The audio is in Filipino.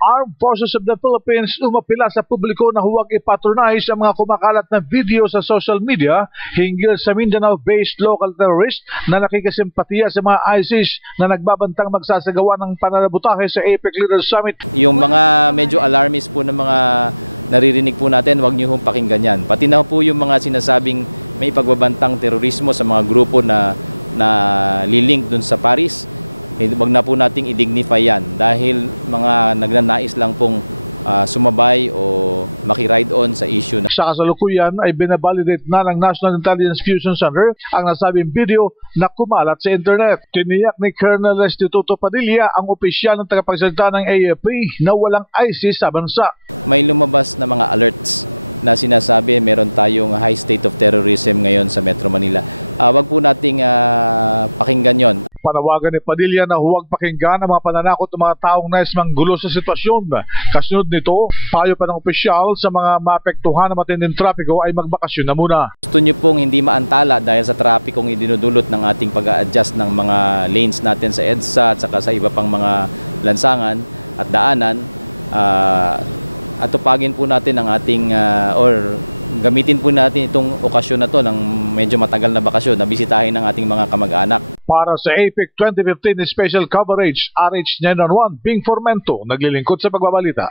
Armed Forces of the Philippines umapila sa publiko na huwag ipatronize ang mga kumakalat na video sa social media hinggil sa Mindanao-based local terrorist na nakikisimpatiya sa mga ISIS na nagbabantang magsasagawa ng pananabutahe sa APEC Leaders Summit. Sa kasalukuyan ay binabalidate na ng National Intelligence Fusion Center ang nasabing video na kumalat sa internet. Tiniyak ni Colonel Restituto Padilla, ang opisyal ng tagapagsalita ng AFP, na walang ISIS sa bansa. Panawagan ni Padilla na huwag pakinggan ang mga pananakot ng mga taong nais manggulo sa sitwasyon. Kasunod nito, payo pa ng opisyal sa mga maapektuhan ng matinding trapiko ay magbakasyon na muna. Para sa APEC 2015 Special Coverage, RH911, Bing Formento, naglilingkod sa pagbabalita.